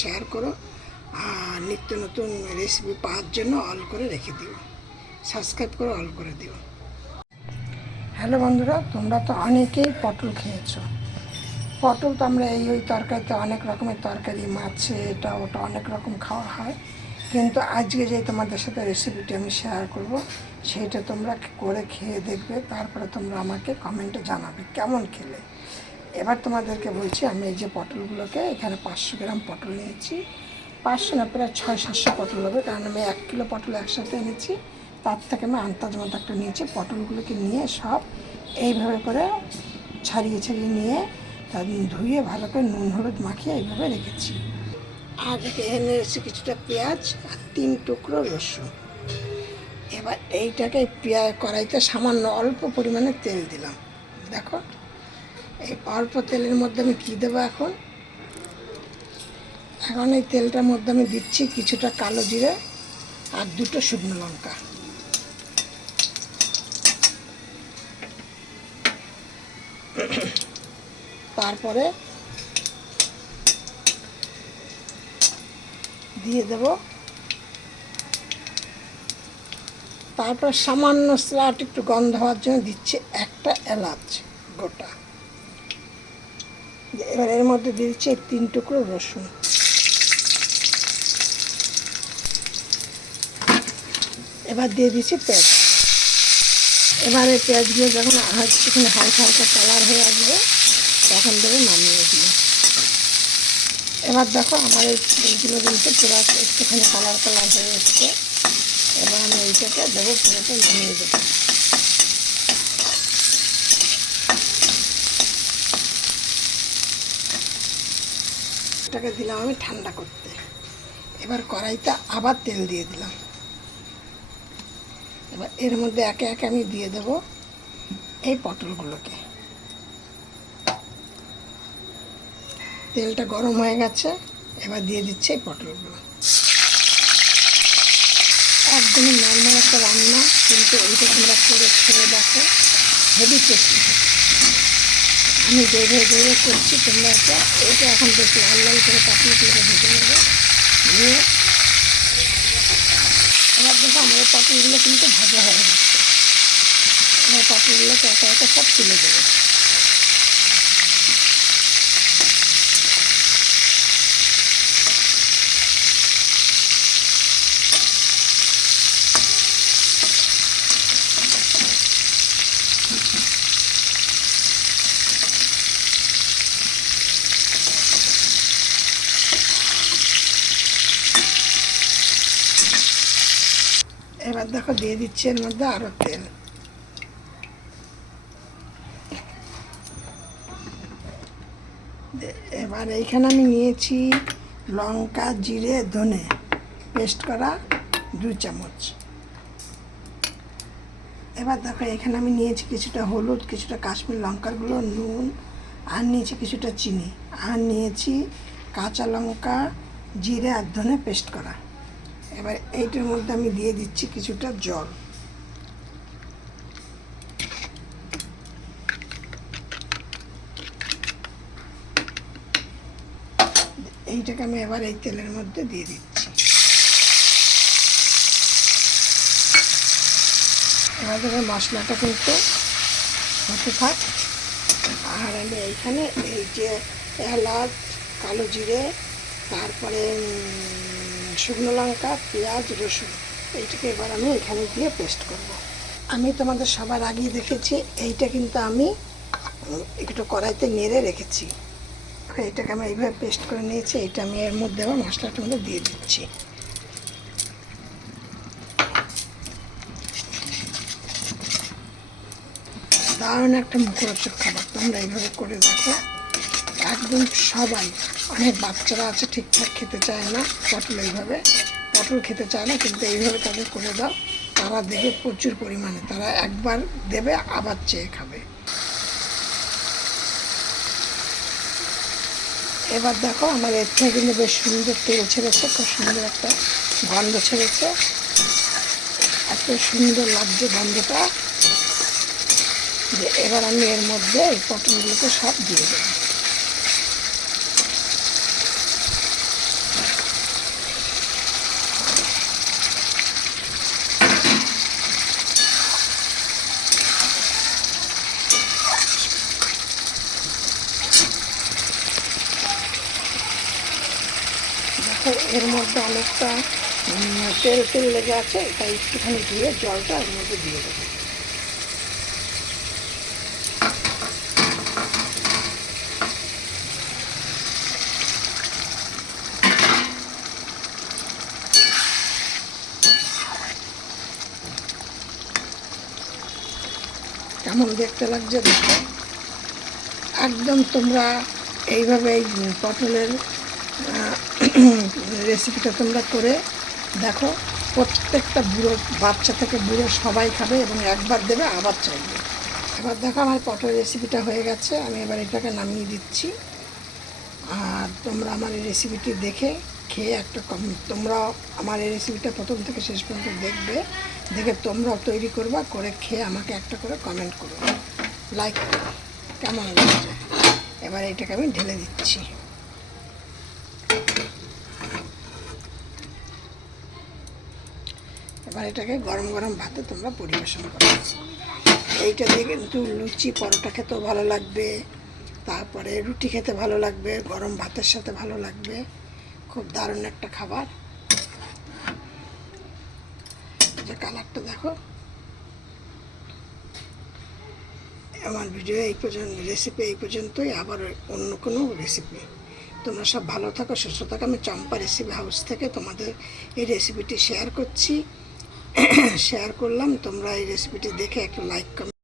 Share করো, আর নিত্য নতুন রেসিপি পাওয়ার জন্য অল করে রেখে দিও, সাবস্ক্রাইব করে অল করে দিও। হ্যালো বন্ধুরা, তোমরা তো অনেকেই পটল খেয়েছো। পটল তো আমরা ওই তরকারিতে অনেক রকমের তরকারি, মাছে এটা ওটা অনেক রকম খাওয়া হয়, কিন্তু আজকে যে তোমাদের সাথে রেসিপিটি আমি শেয়ার করব সেইটা তোমরা করে খেয়ে দেখবে, তারপরে তোমরা আমাকে কমেন্টে জানাবে কেমন খেলে। এবার তোমাদেরকে বলছি, আমি এই যে পটলগুলোকে এখানে 500 গ্রাম পটল নিয়েছি, 500 না প্রায় 600-700 পটল হবে, কারণ আমি 1 কিলো পটল একসাথে এনেছি, তার থেকে আমি আন্দাজ মতো একটা নিয়েছি। পটলগুলোকে নিয়ে সব এইভাবে করে ছাড়িয়ে নিয়ে তার ধুয়ে ভালো করে নুন হলুদ মাখিয়ে এইভাবে রেখেছি। আর এনে রেখেছি কিছুটা পেঁয়াজ আর 3 টুকরো রসুন। এবার এইটাকে কড়াইতে সামান্য অল্প পরিমাণে তেল দিলাম। দেখো এই অল্প তেলের মধ্যে আমি কী দেবো এখন এই তেলটার মধ্যে আমি দিচ্ছি কিছুটা কালো জিরে আর 2টো শুকনো লঙ্কা। তারপরে দিয়ে দেব, তারপর সামান্য স্লাট একটু গন্ধ হওয়ার জন্য দিচ্ছি একটা এলাচ গোটা। এবার এর মধ্যে দিয়ে দিচ্ছি 3 টুকরো রসুন। এবার দিয়ে দিচ্ছি পেঁয়াজ। এবার এই পেঁয়াজগুলো যখন একটুখানি হালকা হালকা কালার হয়ে আসবে তখন দেবো নামিয়ে দিই। এবার দেখো আমার এইগুলো কিন্তু পুরো একটুখানি কালার হয়ে এসছে। এবার আমি এইটাকে দেবো, পুরোটা নামিয়ে দেবো। এটাকে দিলাম আমি ঠান্ডা করতে। এবার কড়াইতে আবার তেল দিয়ে দিলাম। এবার এর মধ্যে একে একে আমি দিয়ে দেবো এই পটলগুলোকে। তেলটা গরম হয়ে গেছে, এবার দিয়ে দিচ্ছে এই পটলগুলো। একদমই নর্মাল একটা রান্না, কিন্তু এইটা তোমরা করে খেয়ে দেখো, হেভি টেস্টি। আমি যেভাবে করছি তোমরা এটা এখন বেশ লাল লাল করে পটলগুলোকে ভেজে নেবে। নিয়ে এবার দেখো আমার পটলগুলো কিন্তু ভাজা হয়ে গেছে। এবার পটলগুলোকে একে একে সব তুলে দেবো। এবার দেখো দিয়ে দিচ্ছি এর মধ্যে আরও তেল। এবার এইখানে আমি নিয়েছি লঙ্কা জিরে ধনে পেস্ট করা 2 চামচ। এবার দেখো এখানে আমি নিয়েছি কিছুটা হলুদ, কিছুটা কাশ্মীর লঙ্কার গুঁড়ো, নুন, আর নিয়েছি কিছুটা চিনি, আর নিয়েছি কাঁচা লঙ্কা জিরে আর ধনে পেস্ট করা। এবার এইটার মধ্যে আমি দিয়ে দিচ্ছি কিছুটা জল। এইটাকে আমি এবার এই তেলের মধ্যে দিয়ে দিচ্ছি। এবার ধরো মশলাটা কিন্তু হতে থাক। আর আমি এইখানে এই যে এলাচ, কালো জিরে, তারপরে শুকনো লঙ্কা, পেঁয়াজ, রসুন, এইটাকে এবার আমি এখানে দিয়ে পেস্ট করব। আমি তোমাদের সবার আগেই দেখেছি, এইটা কিন্তু আমি একটু কড়াইতে নেড়ে রেখেছি। এইটাকে আমি এইভাবে পেস্ট করে নিয়েছি। এইটা আমি এর মধ্যে আবার মশলাটার মধ্যে দিয়ে দিচ্ছি। দারুণ একটা মুখরোচক খাবার, তোমরা এইভাবে করে দেখো। একদম সবাই, অনেক বাচ্চারা আছে ঠিকঠাক খেতে চায় না পটল, এইভাবে পটল খেতে চায় না, কিন্তু এইভাবে তাদের করে দাও, তারা দেবে প্রচুর পরিমাণে, তারা একবার দেবে আবার চেয়ে খাবে। এবার দেখো আমার এর থেকে কিন্তু বেশ সুন্দর তেল ছেড়েছে, খুব সুন্দর একটা গন্ধ ছেড়েছে, এত সুন্দর লাগছে গন্ধটা। যে এবার আমি এর মধ্যে এই পটলগুলোকে সব দিয়ে দেবো। দেখো এর মধ্যে অনেকটা তেল তেল লেগে আছে, তাই একটুখানি ধুয়ে জলটা এর মধ্যে দিয়ে দেবো। কেমন দেখতে লাগছে দেখো। একদম তোমরা এইভাবে এই পটলের রেসিপিটা তোমরা করে দেখো, প্রত্যেকটা বুড়ো বাচ্চা থেকে বুড়ো সবাই খাবে এবং একবার দেবে আবার চাইবে। এবার দেখো আমার পটলের রেসিপিটা হয়ে গেছে, আমি এবার এটাকে নামিয়ে দিচ্ছি। আর তোমরা আমার এই রেসিপিটি দেখে খেয়ে একটা তোমরাও আমার এই রেসিপিটা প্রথম থেকে শেষ পর্যন্ত দেখবে, দেখে তোমরাও তৈরি করবা, করে খেয়ে আমাকে একটা করে কমেন্ট করো, লাইক করো কেমন লাগছে। এবার এটাকে আমি ঢেলে দিচ্ছি। এবার এটাকে গরম গরম ভাতে তোমরা পরিবেশন করো। এইটা দিয়ে কিন্তু লুচি পরোটা খেতেও ভালো লাগবে, তারপরে রুটি খেতে ভালো লাগবে, গরম ভাতের সাথে ভালো লাগবে, খুব দারুণ একটা খাবার। যে কালারটা দেখো। আমার ভিডিও এই পর্যন্ত, রেসিপি এই পর্যন্তই, আবার অন্য কোনো রেসিপি। তোমরা সব ভালো থাকো, সুস্থ থাকো। আমি চম্পা রেসিপি হাউস থেকে তোমাদের এই রেসিপিটি শেয়ার করছি, শেয়ার করলাম। তোমরা এই রেসিপিটি দেখে একটা লাইক কমেন্ট